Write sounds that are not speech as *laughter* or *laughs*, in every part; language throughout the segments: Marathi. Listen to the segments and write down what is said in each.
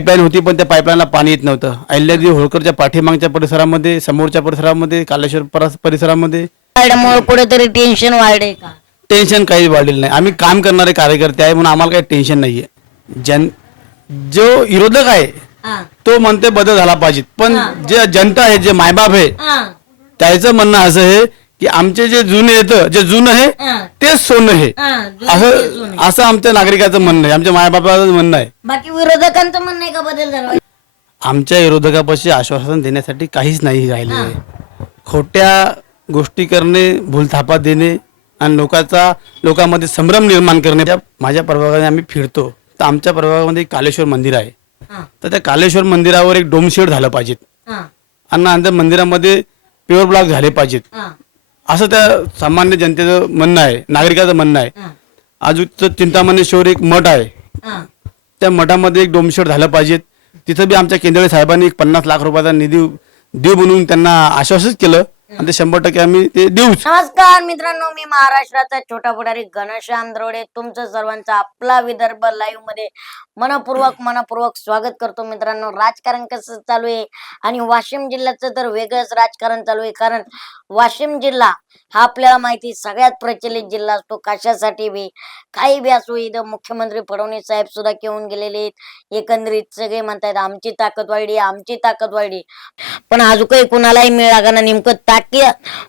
पाईपलाईन होती पण त्या पाईपलाईनला पाणी येत नव्हतं. अहिल्यादेवी होळकरच्या पाठीमागच्या परिसरामध्ये समोरच्या परिसरामध्ये कालेश्वर परस- परिसरामध्ये? वाढल्यामुळे कुठेतरी टेन्शन वाढले का? टेन्शन काही वाढलेलं नाही. आम्ही काम करणारे कार्यकर्ते आहे म्हणून आम्हाला काही टेन्शन नाही आहे जन जो विरोधक आहे हा. तो म्हणते बदल झाला पाहिजे. पण जे जनता आहे जे मायबाप आहे हा. त्याचं म्हणणं असं आहे की आमचे जे जुने येतं जे जुनं आहे हा. तेच सोनं आहे हा. असं. असं आमच्या नागरिकाचं म्हणणं आहे आमच्या मायबापाचं म्हणणं आहे बाकी विरोधकांचं म्हणणं आहे का बदल झाला आमच्या विरोधकापाशी आश्वासन देण्यासाठी काहीच नाही राहिले खोट्या गोष्टी करणे भूलथापा देणे आणि लोकांचा लोकांमध्ये संभ्रम निर्माण करणे त्या माझ्या प्रभागामध्ये आम्ही फिरतो तर आमच्या प्रभागामध्ये कालेश्वर मंदिर आहे हा. तर त्या कालेश्वर मंदिरावर एक डोमशेड झालं पाहिजेत. आणि नंतर मंदिरामध्ये प्युअर ब्लॉक झाले पाहिजेत. असं त्या सामान्य जनतेचं म्हणणं आहे नागरिकाचं म्हणणं आहे. अजून चिंतामणेश्वर एक मठ आहे. त्या मठामध्ये एक डोमशेड झालं पाहिजेत तिथं बी आमच्या केंद्रीय साहेबांनी एक पन्नास लाख रुपयाचा निधी देऊ म्हणून त्यांना आश्वासित केलं आणि ते शंभर टक्के आम्ही ते देऊच. नमस्कार मित्रांनो मी महाराष्ट्राचा छोटा पुढारी घनश्याम द्रोडे तुमचं सर्वांचं आपला विदर्भ लाईव्हमध्ये मनपूर्वक मनपूर्वक स्वागत करतो मित्रांनो. राजकारण कसं चालू आहे? आणि वाशिम जिल्ह्याचं तर वेगळंच राजकारण चालू आहे. कारण वाशिम जिल्हा हा आपल्याला माहिती सगळ्यात प्रचलित जिल्हा असतो. कशासाठी बी? काही बी असो इथं मुख्यमंत्री फडणवीस साहेब सुद्धा घेऊन गेलेले आहेत. एकंदरीत सगळे म्हणतात आमची ताकद वाढली आमची ताकद वाढली. पण अजून काही कुणालाही मिळागाना नेमकं ताकी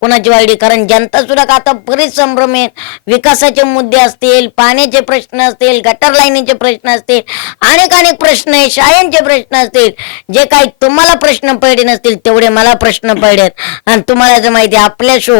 कुणाची वाढली? कारण जनता सुद्धा आता बरीच संभ्रम आहेत. विकासाचे मुद्दे असतील पाण्याचे प्रश्न असतील गटर लाईनीचे प्रश्न असतील अनेक अनेक प्रश्न आहे शाळांचे प्रश्न असतील. जे काही तुम्हाला प्रश्न पडले नसतील तेवढे मला प्रश्न पडलेत. आणि तुम्हाला जर माहिती आहे, आपल्या शो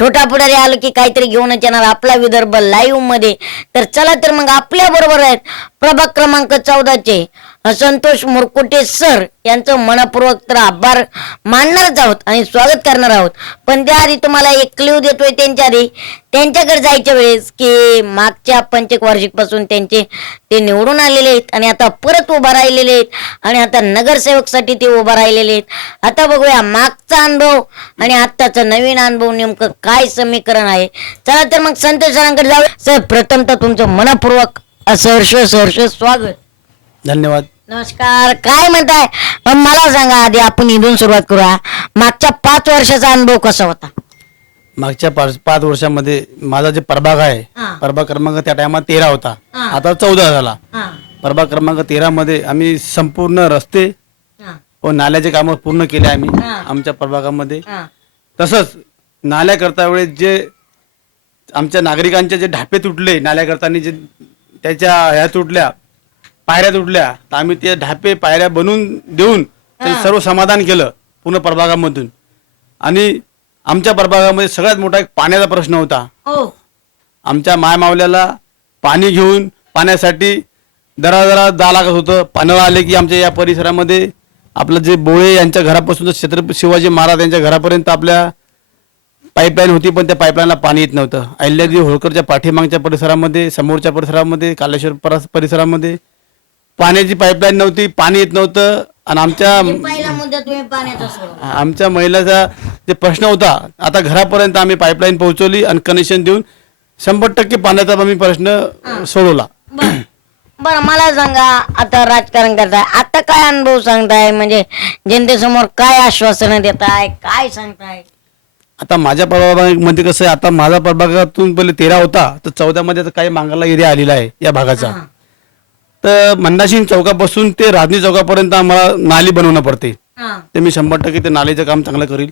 छोटा पुढारी आलं की काहीतरी घेऊनच येणार आपला विदर्भ लाईव्हमध्ये. तर चला तर मग आपल्या बरोबर आहेत. प्रभाग क्रमांक चौदाचे. संतोष मुरकुटे सर यांचं मनपूर्वक तर आभार मानणारच आहोत आणि स्वागत करणार आहोत. पण त्याआधी तुम्हाला एक क्ल्यू देतोय त्यांच्या आधी त्यांच्याकडे जायच्या वेळेस की मागच्या पंचेक वार्षिकपासून त्यांचे ते निवडून आलेले आहेत आणि आता परत उभा राहिलेले आहेत आणि आता नगरसेवकसाठी ते उभा राहिलेले आहेत. आता बघूया मागचा अनुभव आणि आत्ताचा नवीन अनुभव नेमकं काय समीकरण आहे. चला तर मग संतोष सरांकडे जाऊया. सर प्रथमतः तुमचं मनपूर्वक सहर्ष सहर्ष स्वागत. धन्यवाद. नमस्कार. काय म्हणताय? मला सांगा आधी आपण इथून सुरुवात करूया. मागच्या पाच वर्षाचा अनुभव कसा होता? मागच्या पाच पाच वर्षामध्ये माझा जे प्रभाग आहे. प्रभाग क्रमांक त्या टायमात तेरा होता. हा. आता चौदा झाला. प्रभाग क्रमांक तेरा मध्ये आम्ही संपूर्ण रस्ते व नाल्याचे कामं पूर्ण केले आम्ही हा. आमच्या प्रभागामध्ये. तसंच नाल्या करता वेळेस जे आमच्या नागरिकांचे जे ढापे तुटले नाल्या करताना जे त्याच्या ह्या तुटल्या पायऱ्या तुटल्या तर आम्ही ते ढापे पायऱ्या बनवून देऊन ते सर्व समाधान केलं पूर्ण प्रभागामधून. आणि आमच्या प्रभागामध्ये सगळ्यात मोठा एक पाण्याचा प्रश्न होता. हो. आमच्या मायमावल्याला पाणी घेऊन पाण्यासाठी दरा दरा जा लागत होतं. पाण्याला आले की आमच्या या परिसरामध्ये आपलं जे बोळे यांच्या घरापासून तर छत्रपती शिवाजी महाराज यांच्या घरापर्यंत आपल्या पाईपलाईन होती पण त्या पाईपलाईनला पाणी येत नव्हतं. अहिल्यादेवी होळकरच्या पाठीमागच्या परिसरामध्ये समोरच्या परिसरामध्ये कालेश्वर परस- परिसरामध्ये पाण्याची पाईपलाईन नव्हती पाणी येत नव्हतं. आणि आमच्या पहिला मुद्दा तुम्ही पाण्याचा सोडवा आमच्या महिलाचा जे प्रश्न होता आता घरापर्यंत आम्ही पाईपलाईन पोहोचवली आणि कनेक्शन देऊन शंभर टक्के पाण्याचा आम्ही प्रश्न सोडवला. बरं. बरं मला सांगा आता राजकारण करताय. आता काय अनुभव सांगताय? म्हणजे जनतेसमोर काय आश्वासनं देताय? काय सांगताय? आता माझ्या प्रभागामध्ये कसं आहे आता माझा प्रभागातून पहिले तेरा होता तर चौदामध्ये आता काही मांगाला एरिया आलेला आहे या भागाचा. तर मंदाशिंग चौकापासून ते राजनी चौकापर्यंत आम्हाला नाली बनवणं पडते. ते मी शंभर टक्के ते नालीचं काम चांगलं करील.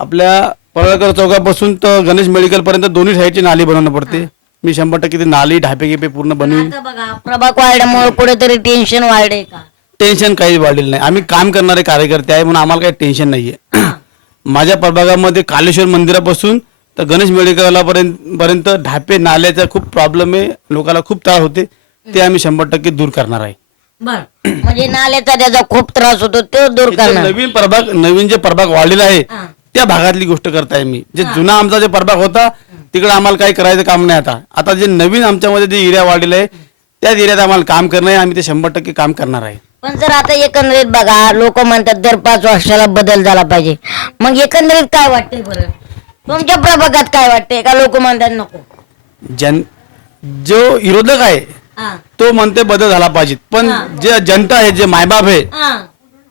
आपल्या पळकर चौकापासून तर गणेश मेडिकल पर्यंत दोन्ही साईडची नाली बनवणं पडते. मी शंभर टक्के ते नाली ढापे गिपे पूर्ण बनवीन. आता बघा प्रभाग वाढल्यामुळे कुठेतरी टेन्शन वाढले का? टेन्शन काही वाढलेलं नाही. आम्ही काम करणारे कार्यकर्ते आहे म्हणून आम्हाला काही टेन्शन नाहीये. *clears throat* माझ्या प्रभागामध्ये कालेश्वर मंदिरापासून तर गणेश मेडिकला पर्यंत पर्यंत ढापे नाल्याचा खूप प्रॉब्लेम आहे. लोकांना खूप त्रास होते. ते आम्ही शंभर टक्के दूर करणार आहे. बर. म्हणजे नाल्याचा त्याचा खूप त्रास होतो तो दूर करणार. नवीन प्रभाग नवीन जे प्रभाग वाढलेला आहे हा. त्या भागातली गोष्ट करताय मी. जे जुना आमचा जे प्रभाग होता तिकडे आम्हाला काही करायचं काम नाही आता. आता जे नवीन आमच्यामध्ये जे एरिया वाढलेला आहे त्याच एरियात आम्हाला काम करणं आहे आम्ही ते शंभर टक्के काम करणार आहे. पण जर आता एकंदरीत बघा लोक म्हणतात दर पाच वर्षाला बदल झाला पाहिजे. मग एकंदरीत काय वाटते बरं? तुमच्या प्रभागात काय वाटते का लोक म्हणतात नको? जन जो विरोधक आहे तो म्हणते बदल झाला पाहिजे. पण जे जनता आहे जे मायबाप आहे हा.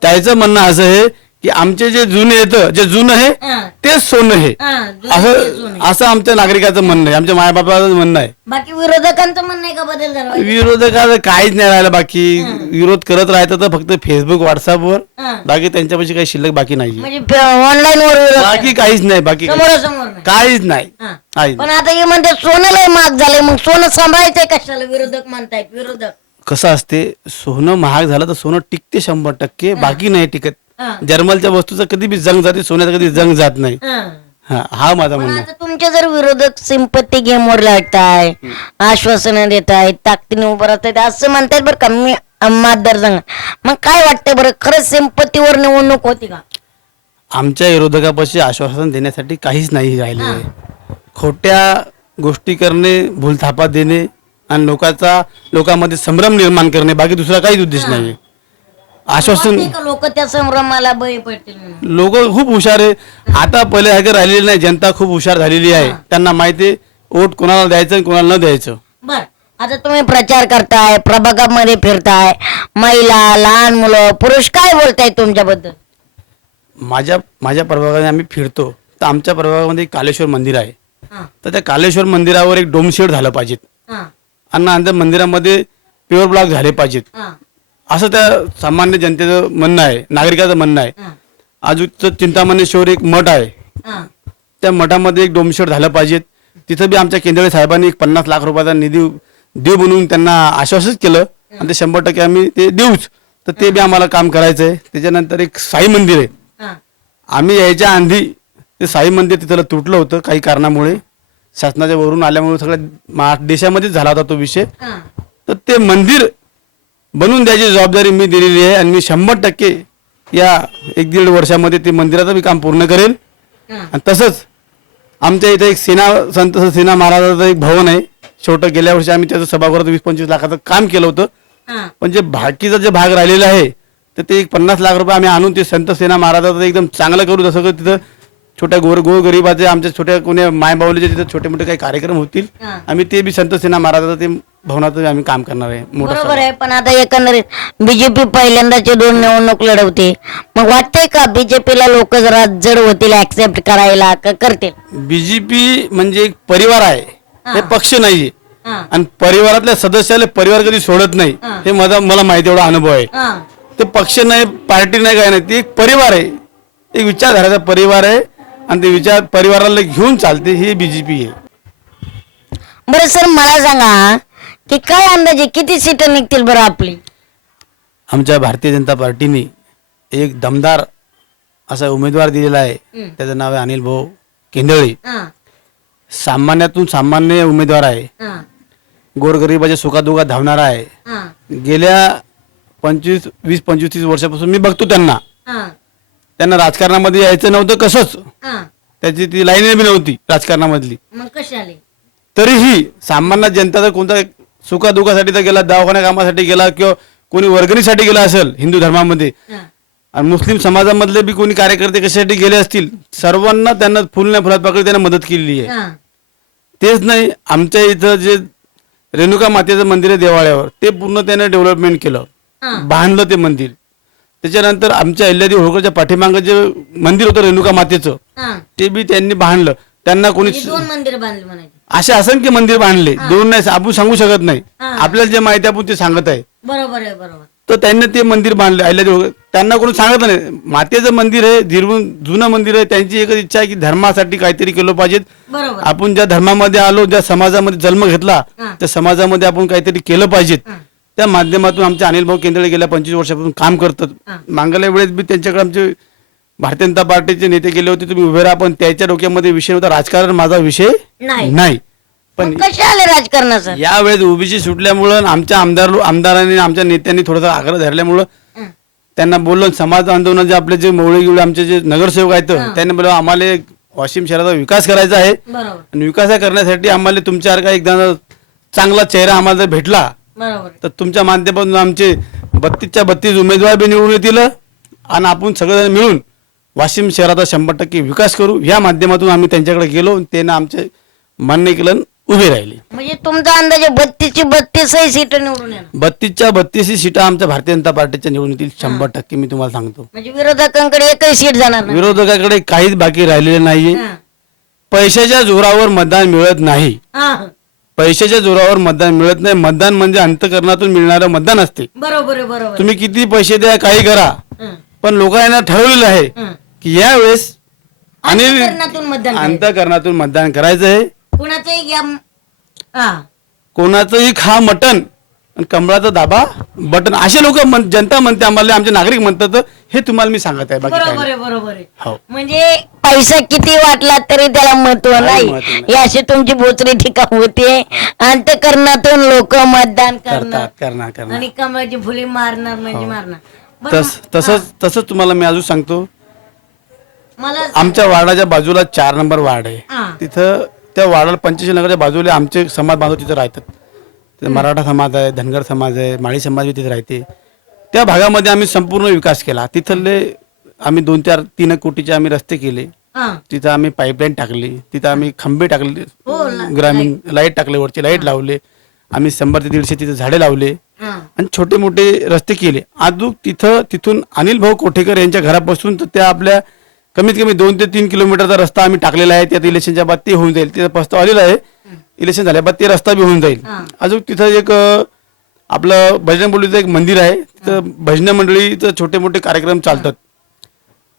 त्याचं म्हणणं असं आहे की आमचे जे जुने येतं जे जुनं आहे हा. तेच सोनं आहे. हा. असं असं आमच्या नागरिकाचं म्हणणं आहे. आमच्या मायबापाचं म्हणणं आहे. बाकी विरोधकांचं म्हणणं आहे का बदल झाला? पाहिजे? विरोधकाचं काहीच नाही राहिलं बाकी. विरोध करत राहतं तर फक्त फेसबुक व्हॉट्सअपवर. बाकी त्यांच्यापाशी काही शिल्लक बाकी नाही म्हणजे ऑनलाईन वर विरोध बाकी काहीच नाही बाकी काही- समोरासमोर नाही. काहीच नाही. हा. काहीच पण आता हे म्हणते सोनं लय महाग झालंय. मग सोनं सांभाळायचंय कशाला? विरोधक म्हणतायत विरोधक. कसं असते सोनं महाग झालं तर सोनं टिकते शंभर टक्के बाकी नाही टिकत. जर्मलच्या वस्तूचं कधी बी जंग जाते सोन्याचं कधी जंग जात नाही. हा. हा माझा म्हणणं आता तुमचे जर विरोधक सिंपत्ती गेमवर लाटताय आश्वासनं देत आहेत ताकदीने उभं राहतायत असं म्हणतायत बरं का मी मतदारसंघ मग काय वाटतंय बरं खरंच सिंपत्तीवर निवडणूक होती का? आमच्या विरोधकापाशी आश्वासन देण्यासाठी काहीच नाही राहिले. खोट्या गोष्टी करणे भूलथापा देणे आणि लोकांचा लोकांमध्ये संभ्रम निर्माण करणे बाकी दुसरा काहीच उद्देश नाही आश्वासन लोक त्या संभ्रमाला बळी पडतील म्हणून? लोक खूप हुशार आहे. आता पहिले सारखं राहिलेली नाही. जनता खूप हुशार झालेली आहे. त्यांना माहिती आहे वोट कोणाला द्यायचं आणि कोणाला न द्यायचं. बर. आता तुम्ही प्रचार करताय प्रभागामध्ये फिरताय महिला लहान मुलं पुरुष काय बोलताय तुमच्याबद्दल? माझ्या माझ्या प्रभागाने आम्ही फिरतो. तर आमच्या प्रभागामध्ये एक कालेश्वर मंदिर आहे. हा, तर त्या कालेश्वर मंदिरावर एक डोमशेड झालं पाहिजेत. हा, आणि नंतर मंदिरामध्ये प्युअर ब्लॉक झाले पाहिजेत. हा, असं त्या सामान्य जनतेचं म्हणणं आहे नागरिकाचं म्हणणं आहे. अजून चिंतामणेश्वर एक मठ आहे. त्या मठामध्ये एक डोमशेड झालं पाहिजेत तिथं बी आमच्या केंद्रीय साहेबांनी एक पन्नास लाख रुपयाचा निधी देऊ म्हणून त्यांना आश्वासित केलं. आणि ते शंभर टक्के आम्ही ते देऊच. तर ते बी आम्हाला काम करायचं आहे त्याच्यानंतर एक साई मंदिर आहे. आम्ही यायच्या आधी ते साई मंदिर तिथलं तुटलं होतं काही कारणामुळे. शासनाच्या वरून आल्यामुळे सगळ्या देशामध्येच झाला होता तो विषय. तर ते मंदिर बनवून द्यायची जबाबदारी मी दिलेली आहे आणि मी शंभर टक्के या एक दीड वर्षामध्ये ते मंदिराचं बी काम पूर्ण करेल. आणि तसंच आमच्या इथे एक सेना संत सेना महाराजाचं एक भवन आहे छोटं गेल्या वर्षी आम्ही त्याचं सभागृहात वीस पंचवीस लाखाचं काम केलं होतं. पण जे बाकीचा जे भाग राहिलेला आहे तर ते एक पन्नास लाख रुपये आम्ही आणून ते संत सेना महाराजाचं एकदम चांगलं करू जसं की तिथं छोट्या गोर गोरगरिबाचे आमच्या छोट्या कोणी मायबावलीचे तिथं छोटे मोठे काही कार्यक्रम होतील. आम्ही ते बी संत सेना महाराजाचं ते भवनाचं आम्ही काम करणार आहे. मोठं बरोबर आहे पण आता एकंदरीत बीजेपी पहिल्यांदाची दोन निवडणूक लढवते. मग वाटतंय का बीजेपीला लोक जरा जड होतील ऍक्सेप्ट करायला का करतील? बीजेपी म्हणजे एक परिवार आहे. हे. पक्ष नाहीये. हा. आणि परिवारातल्या सदस्याला परिवार कधी सोडत नाही हा. हे माझा मला माहिती एवढा अनुभव आहे. हा. ते पक्ष नाही पार्टी नाही काय नाही ते एक परिवार आहे. एक विचारधाराचा परिवार आहे. आणि ते विचार परिवाराला घेऊन चालते ही बीजेपी आहे. बरं सर मला सांगा की काय अंदाजे किती सीट निघतील बरं आपली? आमच्या भारतीय जनता पार्टीने एक दमदार असा उमेदवार दिलेला आहे. त्याचं नाव आहे अनिल भाऊ केंदळे. सामान्यातून सामान्य उमेदवार आहे. गोरगरिबाच्या सुखादुखात धावणारा आहे. गेल्या पंचवीस वीस पंचवीस तीस वर्षापासून मी बघतो त्यांना. त्यांना राजकारणामध्ये यायचं नव्हतं कसंच. त्याची ती लाईन बी नव्हती राजकारणामधली. तरीही सामान्य जनता जर कोणता सुखादुखासाठी तर गेला दवाखान्या कामासाठी गेला किंवा कोणी वर्गणीसाठी गेला असेल हिंदू धर्मामध्ये आणि मुस्लिम समाजामधले बी कोणी कार्यकर्ते कशासाठी गेले असतील सर्वांना त्यांना फुल नाही फुलात पकडे त्यांना मदत केलेली आहे. तेच नाही आमच्या इथं जे रेणुका मातेचं मंदिर आहे देवाळ्यावर ते पूर्ण त्याने डेव्हलपमेंट केलं. बांधलं ते मंदिर. त्याच्यानंतर आमच्या अहिल्यादेवी होळकरच्या पाठीमागं जे मंदिर होतं रेणुका मातेचं. ते बी त्यांनी बांधलं. त्यांना कोणी म्हणजे दोन मंदिर बांधली म्हणायचे. असे असंख्य मंदिर बांधले. दोन नाही आपण सांगू शकत नाही. हा. आपल्याला जे माहिती आहे आपण ते सांगत आहे. बरोबर आहे बरोबर. तर त्यांनी ते मंदिर बांधले. अहिल्यादेवी त्यांना कोणी सांगत नाही. मातेचं मंदिर आहे जिरवून जुनं मंदिर आहे. त्यांची एकच इच्छा आहे की धर्मासाठी काहीतरी केलं बरोबर. आपण ज्या धर्मामध्ये आलो ज्या समाजामध्ये जन्म घेतला हा. त्या समाजामध्ये आपण काहीतरी केलं पाहिजेत हा. त्या माध्यमातून आमचे अनिल भाऊ केंद्रे गेल्या पंचवीस वर्षापासून काम करतात. हा. मागल्या वेळेस बी त्यांच्याकडे आमचे भारतीय जनता पार्टीचे नेते गेले होते तुम्ही उभे राहा पण त्याच्या डोक्यामध्ये विषय होता राजकारण माझा विषय नाही. नाही. पण कसे आले राजकारणात सर यावेळेस ओबीसी सुटल्यामुळं आमच्या आमदार आमदारांनी आमच्या नेत्यांनी थोडासा आग्रह धरल्यामुळं. त्यांना बोललो समाज आंदोलनाचे आपले जे मोवळे गिवळे आमचे जे नगरसेवक आहेत त्यांनी बोललो आम्हाला वाशिम शहराचा विकास करायचा आहे. आणि विकास करण्यासाठी आम्हाला तुमच्यासारखा एकदा चांगला चेहरा आम्हाला जर भेटला तर तुमच्या माध्यमातून आमचे बत्तीसच्या बत्तीस उमेदवार बी निवडून येतील आणि आपण सगळेजण मिळून वाशिम शहराचा शंभर टक्के विकास करू. या माध्यमातून आम्ही त्यांच्याकडे गेलो त्यांना आमचे मान्य केलं उभे राहिले. म्हणजे तुमचा अंदाजे बत्तीसची बत्तीसही सीट निवडून येणार. बत्तीसच्या बत्तीसही सीटा आमच्या भारतीय जनता पार्टीच्या निवडून येतील शंभर टक्के मी तुम्हाला सांगतो. म्हणजे विरोधकांकडे एकही सीट जाणार नाही. विरोधकाकडे काहीच बाकी राहिलेले नाहीये. हा. पैशाच्या जोरावर मतदान मिळत नाही. हा. पैशाच्या जोरावर मतदान मिळत नाही. मतदान म्हणजे अंतकरणातून मिळणारं मतदान असते. बरोबर आहे बरोबर तुम्ही किती पैसे द्या काही करा. हं. पण लोकांना ठरवलेलं आहे हं. की यावेळेस आणि अंतःकरणातून मतदान करायचं. अंतकरणातून मतदान करायचं आहे कुणाचंही हा. खा मटन आणि कमळाचा दाबा बटन असे लोक जनता म्हणते आम्हाला आमचे नागरिक म्हणतात हे तुम्हाला मी सांगत आहे बाकी काय बरोबर नाही. आहे बरोबर आहे. हो. म्हणजे पैसा किती वाटला तरी त्याला महत्त्व नाही. महत्त्व नाही. ही अशी तुमची बोचरी ठिका होते. अंतकरणातून लोक मतदान करतात करणार. करणार आणि कमळाची फुली मारणार म्हणजे मारणार. बरं, तस तसंच तसंच तुम्हाला मी अजून सांगतो. मला आमच्या वार्डाच्या बाजूला चार नंबर वार्ड आहे. तिथं त्या वार्डाला पंचशील नगरच्या बाजूला आमचे समाज बांधव तिथं राहतात. तिथं मराठा समाज आहे धनगर समाज आहे माळी समाज तिथे राहते. त्या भागामध्ये आम्ही संपूर्ण विकास केला. तिथले आम्ही दोन चार तीन कोटीचे आम्ही रस्ते केले. तिथं आम्ही पाईपलाईन टाकली. तिथं आम्ही खंबे टाकले. हो ग्रामीण लाइट. टाकले वरचे लाइट लावले. आम्ही शंभर ते दीडशे तिथे झाडे लावले. आणि छोटे मोठे रस्ते केले. अजून तिथं तिथून अनिल भाऊ कोठेकर यांच्या घरापासून तर त्या आपल्या कमीत कमी दोन ते तीन किलोमीटरचा रस्ता आम्ही टाकलेला आहे. त्यात इलेक्शनच्या बाद ते होऊन जाईल. तिथं प्रस्ताव आलेला आहे. इलेक्शन झाल्या बाद ते रस्ता बी होऊन जाईल. अजून तिथं एक आपलं भजन बोलीचं एक मंदिर आहे. तिथं भजन मंडळीचं छोटे मोठे कार्यक्रम चालतात.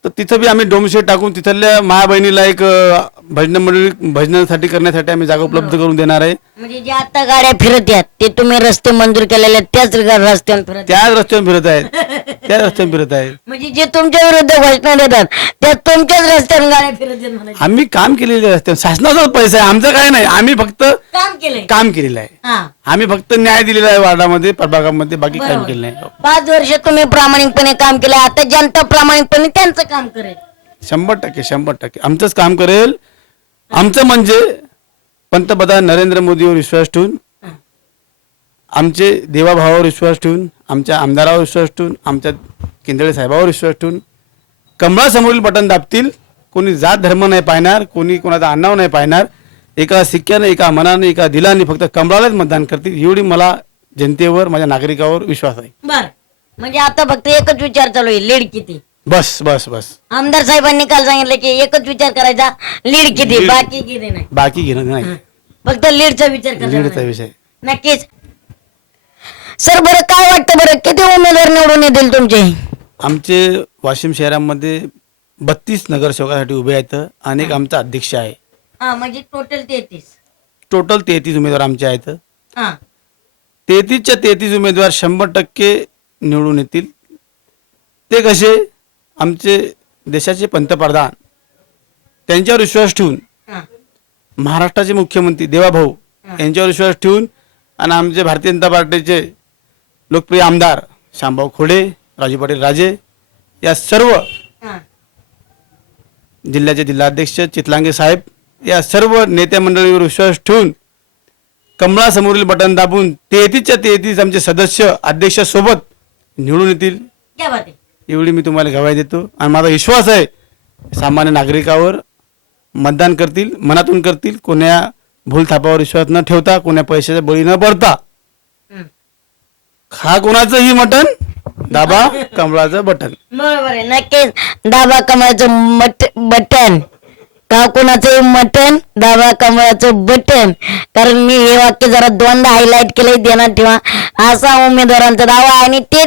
तर तिथं बी आम्ही डोमशेड टाकून तिथल्या माया बहिणीला एक भजन मंडळी भजनासाठी करण्यासाठी आम्ही जागा उपलब्ध करून देणार आहे. म्हणजे जे आता गाड्या फिरत आहेत ते तुम्ही रस्ते मंजूर केलेले आहेत, त्याच रस्त्यावर फिरत आहेत. त्याच रस्त्यावर फिरत आहेत. त्याच रस्त्यावर फिरत आहेत. म्हणजे जे तुमच्या विरुद्ध घोषणा देतात त्या तुमच्याच रस्त्यावर गाड्या फिरत आहेत म्हणायचं. आम्ही काम केलेले रस्ते शासनाचा पैसा आहे आमचं काय नाही. आम्ही फक्त काम केलंय. काम केलेलं आहे. हा. आम्ही फक्त न्याय दिलेला आहे वार्डामध्ये प्रभागामध्ये बाकी काम. केलं नाही. पाच वर्ष तुम्ही प्रामाणिकपणे काम केलं आता जनता प्रामाणिकपणे त्यांचं काम करेल. शंभर टक्के शंभर टक्के. आमचंच काम करेल. आमचं म्हणजे पंतप्रधान नरेंद्र मोदीवर विश्वास ठेवून. आमचे देवाभावावर विश्वास ठेवून आमच्या आमदारावर विश्वास ठेवून आमच्या केंद्रे साहेबावर विश्वास ठेवून कमळासमोरील बटन दाबतील. कोणी जात धर्म नाही पाहणार कोणी कोणाचा आणाव नाही पाहणार. एका सिक्क्याने एका मनाने एका दिलाने फक्त कमळालाच मतदान करतील एवढी मला जनतेवर माझ्या नागरिकावर विश्वास आहे. बर. म्हणजे आता फक्त एकच विचार चालू आहे लीड किती? बस बस बस. आमदार साहेबांनी काल सांगितलं की एकच विचार करायचा लीड किती. बाकी किती नाही. बाकी घेणं नाही. फक्त लीडचा विचार लीडचा करायचा विषय. नक्कीच. सर बरं काय वाटतं बरं? किती उमेदवार निवडून येतील तुमचे? आमचे वाशिम शहरामध्ये बत्तीस नगरसेवकासाठी उभे आहेत. अनेक आमचा अध्यक्ष आहे. हा म्हणजे टोटल तेहतीस. टोटल तेहतीस उमेदवार आमचे आहेत. हा. तेहतीसच्या तेहतीस उमेदवार शंभर टक्के निवडून येतील. ते कसे? आमचे देशाचे पंतप्रधान. त्यांच्यावर विश्वास ठेवून. हा. महाराष्ट्राचे मुख्यमंत्री देवाभाऊ यांच्यावर विश्वास ठेवून आणि आमचे भारतीय जनता पार्टीचे लोकप्रिय आमदार शामभाऊ खोडे राजू पाटील राजे या सर्व हा. जिल्ह्याचे जिल्हाध्यक्ष चितलांगे साहेब या सर्व नेत्या मंडळीवर विश्वास ठेवून कमळासमोरील बटन दाबून तेहतीसच्या तेहतीस आमचे सदस्य अध्यक्ष सोबत निवडून येतील. एवढी मी तुम्हाला गवाही देतो. आणि माझा विश्वास आहे सामान्य नागरिकावर मतदान करतील मनातून करतील कोण्या भूलथापावर विश्वास न ठेवता कोण्या पैशाच्या बळी न पडता. खा कोणाचंही मटन दाबा *laughs* कमळाचं बटन बरोबर आहे नक्कीच. दाबा कमळाचं मट बटन का कुणाचं मटन दाबा कमळाचं बटन कारण मी हे वाक्य जरा दोनदा हायलाइट केलंय देणार ठेवा असा उमेदवारांचा दावा आणि ते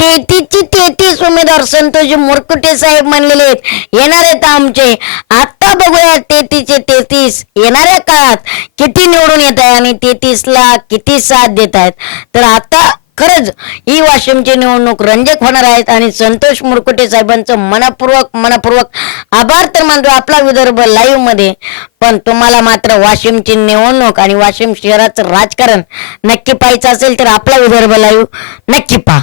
तेहतीसची तेहतीस उमेदवार संतोष मुरकुटे साहेब म्हणलेले आहेत. येणार आहेत आमचे. आता बघूया तेहतीसचे तेहतीस येणाऱ्या काळात किती निवडून येत आहे आणि तेहतीसला किती साथ देत आहेत. तर आता खरंच ही वाशिमची निवडणूक रंजक होणार आहेत आणि संतोष मुरकुटे साहेबांचं मनपूर्वक मनपूर्वक आभार तर मानतो आपला विदर्भ लाईव्हमध्ये. पण तुम्हाला मात्र वाशिमची निवडणूक आणि वाशिम शहराचं राजकारण नक्की पाहायचं असेल तर आपला विदर्भ लाईव्ह नक्की पहा.